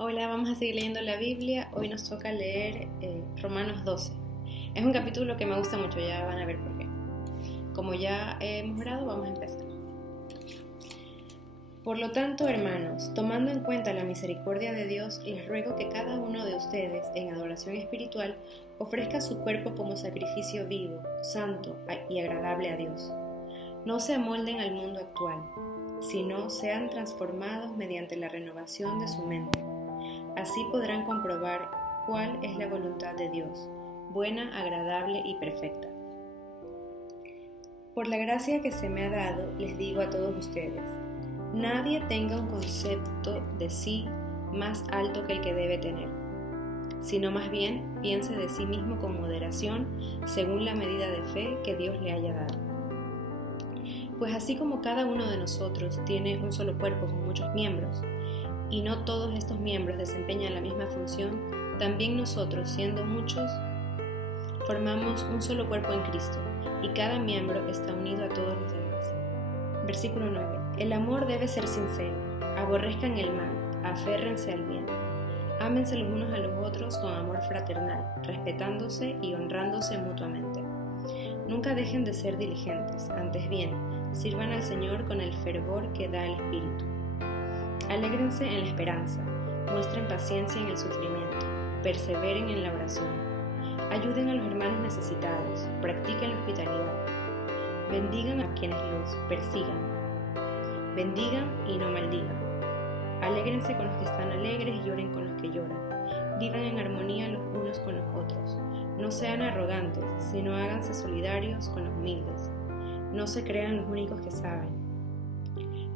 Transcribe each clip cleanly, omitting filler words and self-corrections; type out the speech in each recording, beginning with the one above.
Hola, vamos a seguir leyendo la Biblia. Hoy nos toca leer Romanos 12. Es un capítulo que me gusta mucho, ya van a ver por qué. Como ya hemos orado, vamos a empezar. Por lo tanto, hermanos, tomando en cuenta la misericordia de Dios, les ruego que cada uno de ustedes, en adoración espiritual, ofrezca su cuerpo como sacrificio vivo, santo y agradable a Dios. No se amolden al mundo actual, sino sean transformados mediante la renovación de su mente. Así podrán comprobar cuál es la voluntad de Dios, buena, agradable y perfecta. Por la gracia que se me ha dado, les digo a todos ustedes, nadie tenga un concepto de sí más alto que el que debe tener, sino más bien piense de sí mismo con moderación, según la medida de fe que Dios le haya dado. Pues así como cada uno de nosotros tiene un solo cuerpo con muchos miembros, y no todos estos miembros desempeñan la misma función, también nosotros, siendo muchos, formamos un solo cuerpo en Cristo, y cada miembro está unido a todos los demás. Versículo 9. El amor debe ser sincero, aborrezcan el mal, aférrense al bien. Ámense los unos a los otros con amor fraternal, respetándose y honrándose mutuamente. Nunca dejen de ser diligentes, antes bien, sirvan al Señor con el fervor que da el Espíritu. Alégrense en la esperanza, muestren paciencia en el sufrimiento, perseveren en la oración. Ayuden a los hermanos necesitados, practiquen la hospitalidad. Bendigan a quienes los persigan. Bendigan y no maldigan. Alégrense con los que están alegres y lloren con los que lloran. Vivan en armonía los unos con los otros. No sean arrogantes, sino háganse solidarios con los humildes. No se crean los únicos que saben.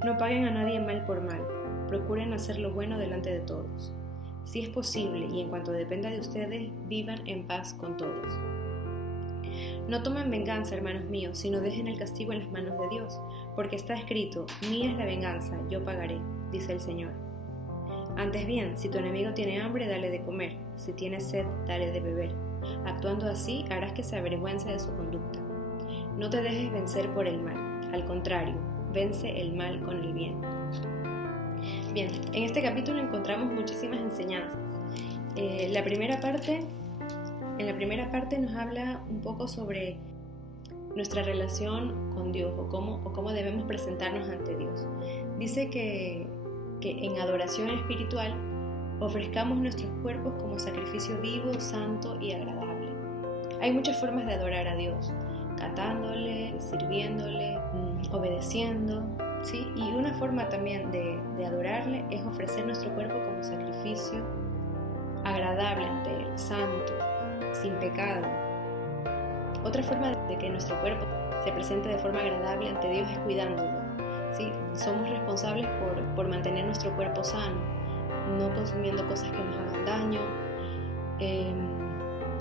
No paguen a nadie mal por mal. Procuren hacer lo bueno delante de todos. Si es posible y en cuanto dependa de ustedes, vivan en paz con todos. No tomen venganza, hermanos míos, sino dejen el castigo en las manos de Dios, porque está escrito, mía es la venganza, yo pagaré, dice el Señor. Antes bien, si tu enemigo tiene hambre, dale de comer, si tiene sed, dale de beber. Actuando así, harás que se avergüence de su conducta. No te dejes vencer por el mal, al contrario, vence el mal con el bien. Bien, en este capítulo encontramos muchísimas enseñanzas. En la primera parte nos habla un poco sobre nuestra relación con Dios o cómo debemos presentarnos ante Dios. Dice que en adoración espiritual ofrezcamos nuestros cuerpos como sacrificio vivo, santo y agradable. Hay muchas formas de adorar a Dios, cantándole, sirviéndole, obedeciendo. ¿Sí? Y una forma también de adorarle es ofrecer nuestro cuerpo como sacrificio agradable ante Él, santo, sin pecado. Otra forma de que nuestro cuerpo se presente de forma agradable ante Dios es cuidándolo. ¿Sí? Somos responsables por mantener nuestro cuerpo sano, no consumiendo cosas que nos hagan daño,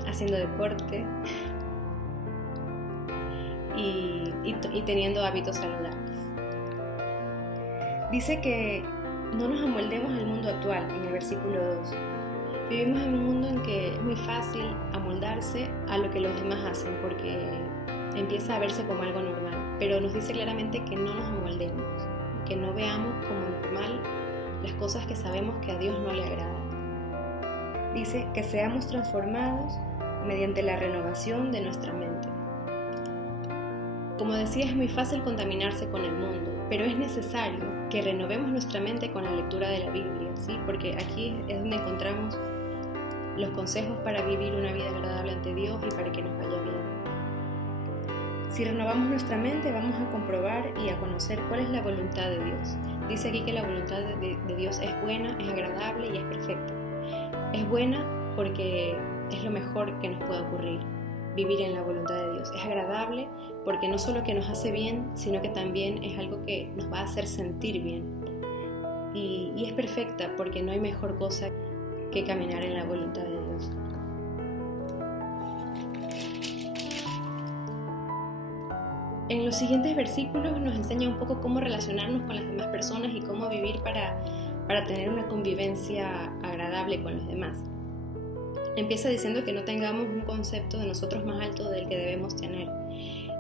haciendo deporte y teniendo hábitos saludables. Dice que no nos amoldemos al mundo actual, en el versículo 2. Vivimos en un mundo en que es muy fácil amoldarse a lo que los demás hacen porque empieza a verse como algo normal. Pero nos dice claramente que no nos amoldemos, que no veamos como normal las cosas que sabemos que a Dios no le agradan. Dice que seamos transformados mediante la renovación de nuestra mente. Como decía, es muy fácil contaminarse con el mundo, pero es necesario que renovemos nuestra mente con la lectura de la Biblia, ¿sí? Porque aquí es donde encontramos los consejos para vivir una vida agradable ante Dios y para que nos vaya bien. Si renovamos nuestra mente, vamos a comprobar y a conocer cuál es la voluntad de Dios. Dice aquí que la voluntad de Dios es buena, es agradable y es perfecta. Es buena porque es lo mejor que nos puede ocurrir, vivir en la voluntad de Dios. Es agradable porque no solo que nos hace bien, sino que también es algo que nos va a hacer sentir bien. Y es perfecta porque no hay mejor cosa que caminar en la voluntad de Dios. En los siguientes versículos nos enseña un poco cómo relacionarnos con las demás personas y cómo vivir para tener una convivencia agradable con los demás. Empieza diciendo que no tengamos un concepto de nosotros más alto del que debemos tener.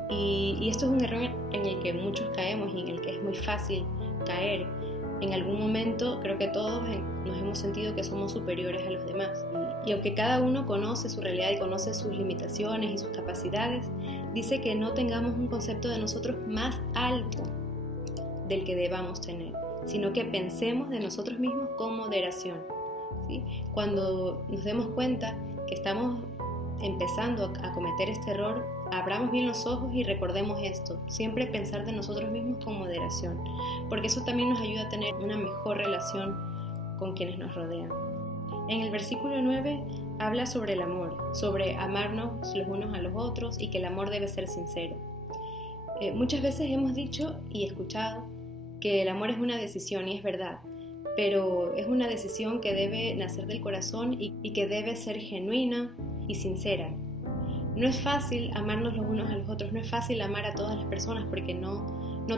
Y esto es un error en el que muchos caemos y en el que es muy fácil caer, En algún momento creo que todos nos hemos sentido que somos superiores a los demás. Y aunque cada uno conoce su realidad y conoce sus limitaciones y sus capacidades, dice que no tengamos un concepto de nosotros más alto del que debamos tener, sino que pensemos de nosotros mismos con moderación, ¿sí? Cuando nos demos cuenta que estamos empezando a cometer este error, abramos bien los ojos y recordemos esto, siempre pensar de nosotros mismos con moderación, porque eso también nos ayuda a tener una mejor relación con quienes nos rodean. En el versículo 9 habla sobre el amor, sobre amarnos los unos a los otros y que el amor debe ser sincero. Muchas veces hemos dicho y escuchado que el amor es una decisión, y es verdad, pero es una decisión que debe nacer del corazón y que debe ser genuina y sincera. No es fácil amarnos los unos a los otros, no es fácil amar a todas las personas porque no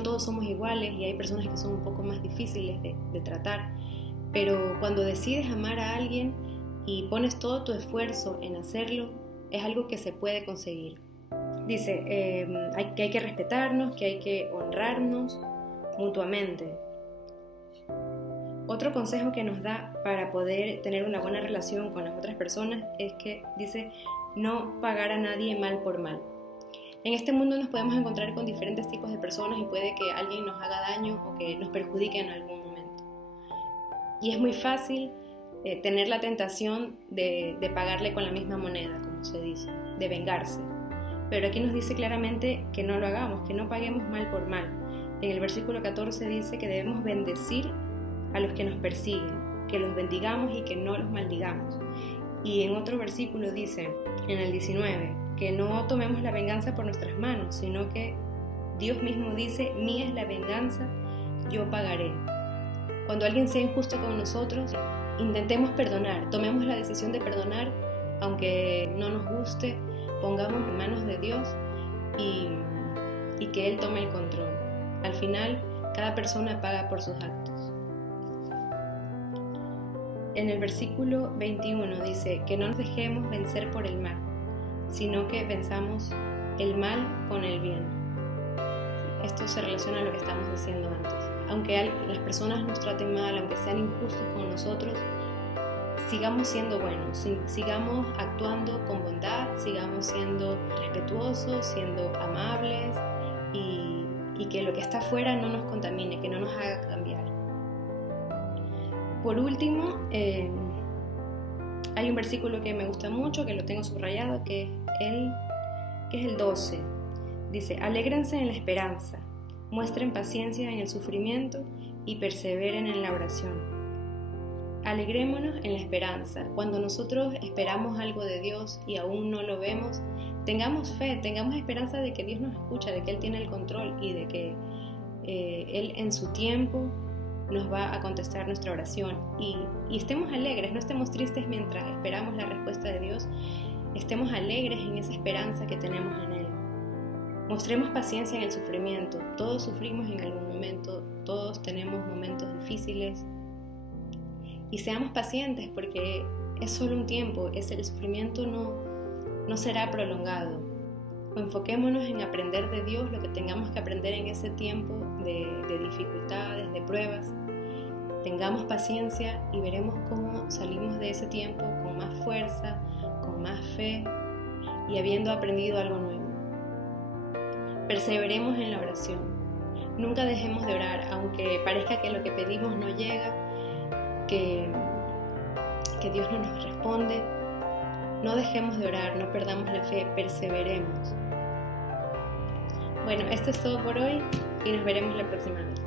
todos somos iguales y hay personas que son un poco más difíciles de tratar, pero cuando decides amar a alguien y pones todo tu esfuerzo en hacerlo, es algo que se puede conseguir. Dice que hay que respetarnos, que hay que honrarnos mutuamente. Otro consejo que nos da para poder tener una buena relación con las otras personas es que dice no pagar a nadie mal por mal. En este mundo nos podemos encontrar con diferentes tipos de personas y puede que alguien nos haga daño o que nos perjudique en algún momento. Y es muy fácil tener la tentación de pagarle con la misma moneda, como se dice, de vengarse. Pero aquí nos dice claramente que no lo hagamos, que no paguemos mal por mal. En el versículo 14 dice que debemos bendecir a los que nos persiguen, que los bendigamos y que no los maldigamos. Y en otro versículo dice, en el 19, que no tomemos la venganza por nuestras manos, sino que Dios mismo dice, mía es la venganza, yo pagaré. Cuando alguien sea injusto con nosotros, intentemos perdonar, tomemos la decisión de perdonar, aunque no nos guste, pongamos en manos de Dios y que Él tome el control. Al final, cada persona paga por sus actos. En el versículo 21 dice que no nos dejemos vencer por el mal, sino que venzamos el mal con el bien. Esto se relaciona a lo que estamos diciendo antes. Aunque las personas nos traten mal, aunque sean injustos con nosotros, sigamos siendo buenos, sigamos actuando con bondad, sigamos siendo respetuosos, siendo amables y que lo que está afuera no nos contamine, que no nos haga cambiar. Por último, hay un versículo que me gusta mucho, que lo tengo subrayado, que es el 12. Dice, alégrense en la esperanza, muestren paciencia en el sufrimiento y perseveren en la oración. Alegrémonos en la esperanza. Cuando nosotros esperamos algo de Dios y aún no lo vemos, tengamos fe, tengamos esperanza de que Dios nos escucha, de que Él tiene el control y de que Él en su tiempo nos va a contestar nuestra oración y estemos alegres, no estemos tristes mientras esperamos la respuesta de Dios, estemos alegres en esa esperanza que tenemos en Él. Mostremos paciencia en el sufrimiento, todos sufrimos en algún momento, todos tenemos momentos difíciles y seamos pacientes porque es solo un tiempo, el sufrimiento no será prolongado. Enfoquémonos en aprender de Dios lo que tengamos que aprender en ese tiempo de dificultades, de pruebas. Tengamos paciencia y veremos cómo salimos de ese tiempo con más fuerza, con más fe y habiendo aprendido algo nuevo. Perseveremos en la oración. Nunca dejemos de orar, aunque parezca que lo que pedimos no llega, que Dios no nos responde. No dejemos de orar, no perdamos la fe, perseveremos. Bueno, esto es todo por hoy y nos veremos la próxima vez.